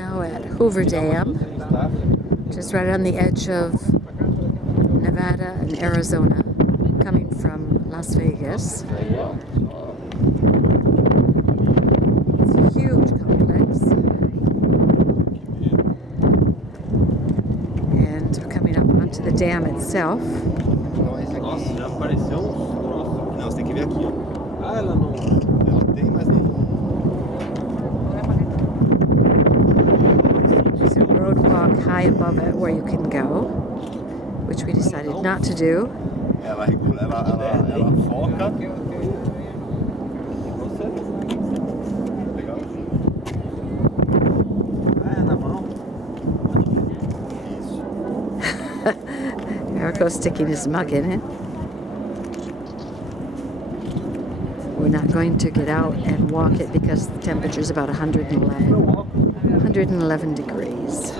Now at Hoover Dam, just right on the edge of Nevada and Arizona, coming from Las Vegas. It's a huge complex. And we're coming up onto the dam itself. Nossa, já apareceu uns. Não, você tem que ver aqui, ó. Ah, ela não. Ela tem, mas não. There's a roadwalk high above it where you can go, which we decided not to do. Ela regula, ela foca. Legal. Ah, é na mão. Isso. Erico's sticking his mug in it. We're not going to get out and walk it because the temperature is about 111 degrees.